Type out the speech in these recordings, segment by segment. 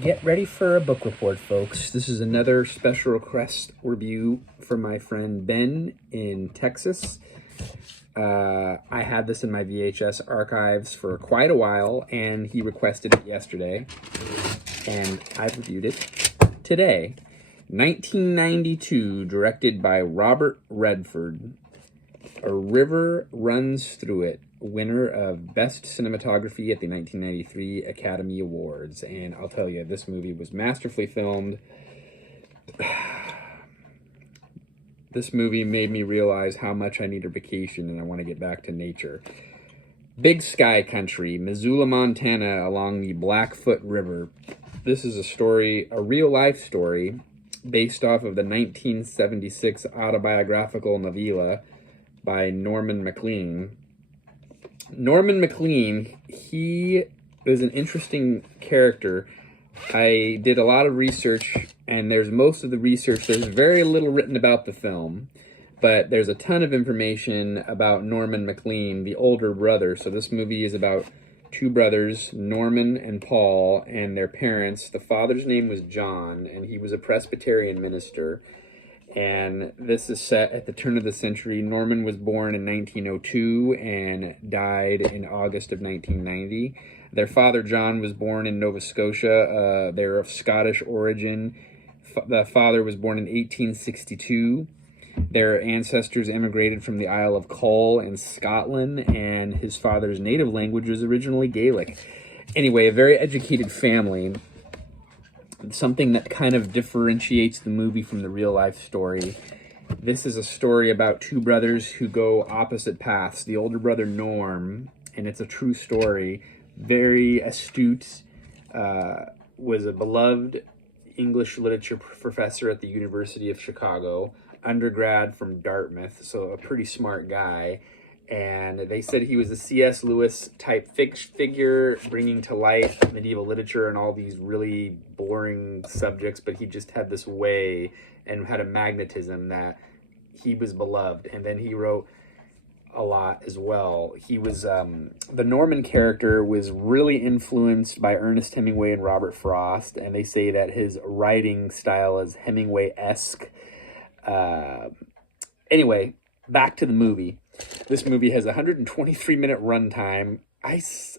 Get ready for a book report, folks. This is another special request review from my friend Ben in Texas. I had this in my VHS archives for quite a while, and he requested it yesterday, and I've reviewed it today. 1992, directed by Robert Redford. A River Runs Through It, winner of Best Cinematography at the 1993 Academy Awards. And I'll tell you, this movie was masterfully filmed. This movie made me realize how much I need a vacation and I want to get back to nature. Big Sky Country, Missoula, Montana, along the Blackfoot River. This is a story, a real-life story, based off of the 1976 autobiographical novella by Norman Maclean. Norman Maclean, he is an interesting character. I did a lot of research, and there's very little written about the film, but there's a ton of information about Norman Maclean, the older brother. So this movie is about two brothers, Norman and Paul, and their parents. The father's name was John, and he was a Presbyterian minister. And this is set at the turn of the century. Norman was born in 1902 and died in August of 1990. Their father, John, was born in Nova Scotia. They're of Scottish origin. The father was born in 1862. Their ancestors immigrated from the Isle of Mull in Scotland, and his father's native language was originally Gaelic. Anyway, a very educated family. Something that kind of differentiates the movie from the real-life story. This is a story about two brothers who go opposite paths. The older brother, Norm, and it's a true story, very astute, was a beloved English literature professor at the University of Chicago, undergrad from Dartmouth, so a pretty smart guy. And they said he was a C.S. Lewis type figure, bringing to light medieval literature and all these really boring subjects, but he just had this way and had a magnetism that he was beloved. And then he wrote a lot as well. He was, the Norman character was really influenced by Ernest Hemingway and Robert Frost, and they say that his writing style is Hemingway-esque. Anyway, back to the movie. This movie has a 123-minute runtime.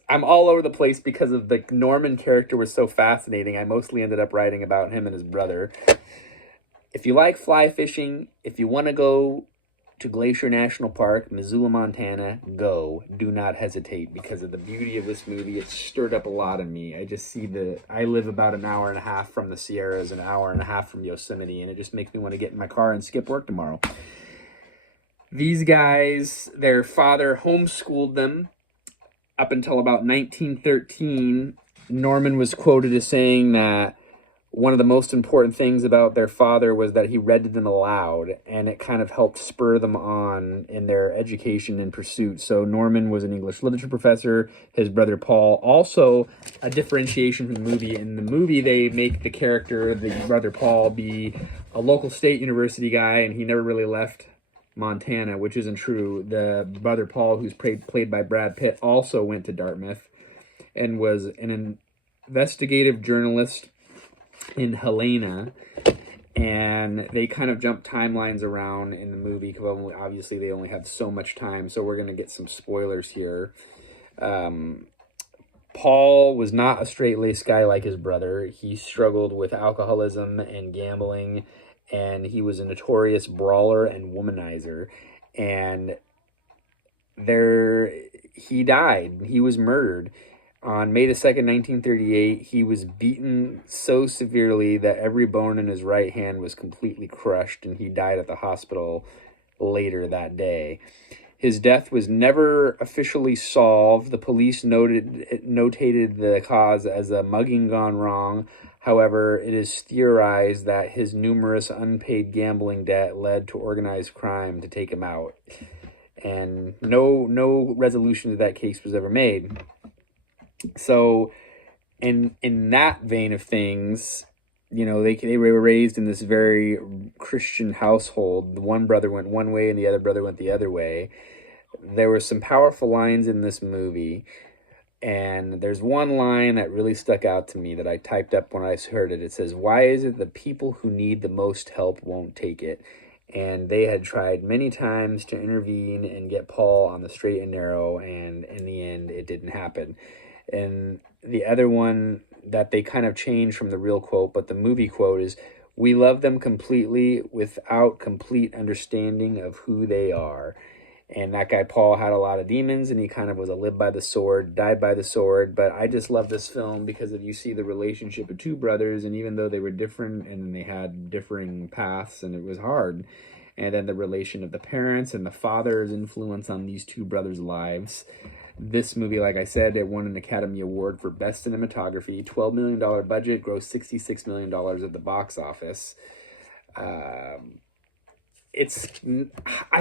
I'm all over the place because of the Norman character was so fascinating. I mostly ended up writing about him and his brother. If you like fly fishing, if you want to go to Glacier National Park, Missoula, Montana, go. Do not hesitate because of the beauty of this movie. It stirred up a lot in me. I live about an hour and a half from the Sierras, an hour and a half from Yosemite, and it just makes me want to get in my car and skip work tomorrow. These guys, their father homeschooled them up until about 1913. Norman was quoted as saying that one of the most important things about their father was that he read to them aloud, and it kind of helped spur them on in their education and pursuit. So Norman was an English literature professor. His brother Paul, also a differentiation from the movie. In the movie, they make the character, the brother Paul, be a local state university guy, and he never really left Montana, which isn't true. The brother Paul, who's played by Brad Pitt, also went to Dartmouth and was an investigative journalist in Helena. And they kind of jump timelines around in the movie because obviously they only have so much time, so we're going to get some spoilers here. Paul was not a straight-laced guy like his brother. He struggled with alcoholism and gambling, and he was a notorious brawler and womanizer. And he died. He was murdered. On May the 2nd, 1938, he was beaten so severely that every bone in his right hand was completely crushed, and he died at the hospital later that day. His death was never officially solved. The police notated the cause as a mugging gone wrong. However, it is theorized that his numerous unpaid gambling debt led to organized crime to take him out. And no resolution to that case was ever made. So, in that vein of things, you know, they were raised in this very Christian household. The one brother went one way and the other brother went the other way. There were some powerful lines in this movie. And there's one line that really stuck out to me that I typed up when I heard it. It says, "Why is it the people who need the most help won't take it?" And they had tried many times to intervene and get Paul on the straight and narrow, and in the end, it didn't happen. And the other one that they kind of changed from the real quote, but the movie quote is, "We love them completely without complete understanding of who they are." And that guy Paul had a lot of demons, and he kind of was a live by the sword, died by the sword. But I just love this film because if you see the relationship of two brothers, and even though they were different and they had differing paths, and it was hard, and then the relation of the parents and the father's influence on these two brothers' lives. This movie, like I said, it won an Academy Award for Best Cinematography. $12 million budget, grossed $66 million at the box office. I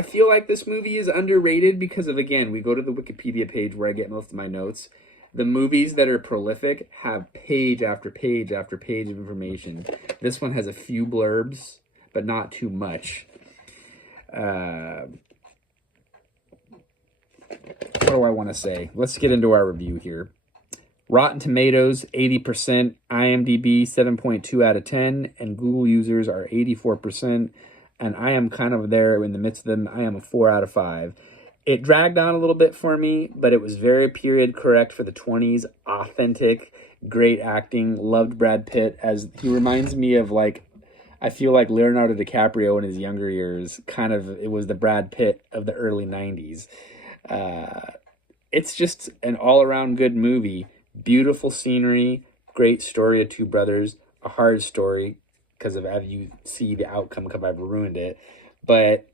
feel like this movie is underrated because of, again, we go to the Wikipedia page where I get most of my notes. The movies that are prolific have page after page after page of information. This one has a few blurbs, but not too much. What do I want to say? Let's get into our review here. Rotten Tomatoes, 80%, IMDb, 7.2 out of 10, and Google users are 84%. And I am kind of there in the midst of them. I am a 4 out of 5. It dragged on a little bit for me, but it was very period correct for the 20s. Authentic, great acting. Loved Brad Pitt, as he reminds me of, like, I feel like Leonardo DiCaprio in his younger years. Kind of, it was the Brad Pitt of the early 90s. It's just an all-around good movie. Beautiful scenery, great story of two brothers, a hard story, because of how you see the outcome, because I've ruined it. But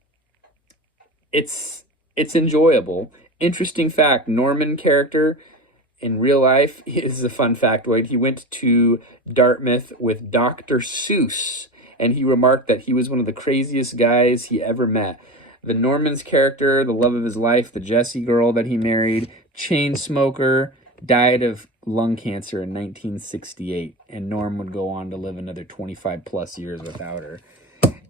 it's enjoyable. Interesting fact, Norman character in real life is a fun factoid. He went to Dartmouth with Dr. Seuss, and he remarked that he was one of the craziest guys he ever met. The Norman's character, the love of his life, the Jessie girl that he married, chain smoker, died of lung cancer in 1968, and Norm would go on to live another 25 plus years without her.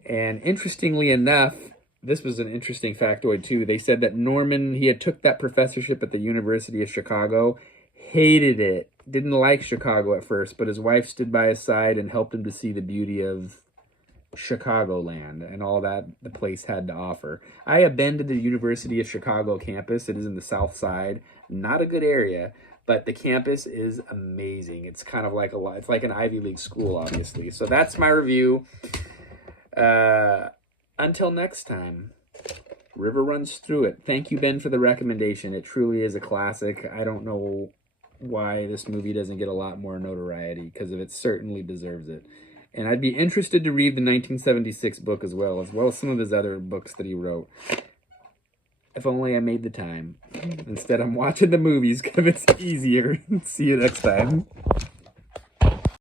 And interestingly enough, this was an interesting factoid too. They said that Norman, he had took that professorship at the University of Chicago, hated it, didn't like Chicago at first, but his wife stood by his side and helped him to see the beauty of Chicagoland and all that the place had to offer. I have been to the University of Chicago campus. It is in the South Side, not a good area, but the campus is amazing. It's kind of like it's like an Ivy League school, obviously. So that's my review. Until next time, River runs through it. Thank you, Ben, for the recommendation. It truly is a classic. I don't know why this movie doesn't get a lot more notoriety, because it certainly deserves it. And I'd be interested to read the 1976 book as well as some of his other books that he wrote. If only I made the time. Instead, I'm watching the movies because it's easier. See you next time.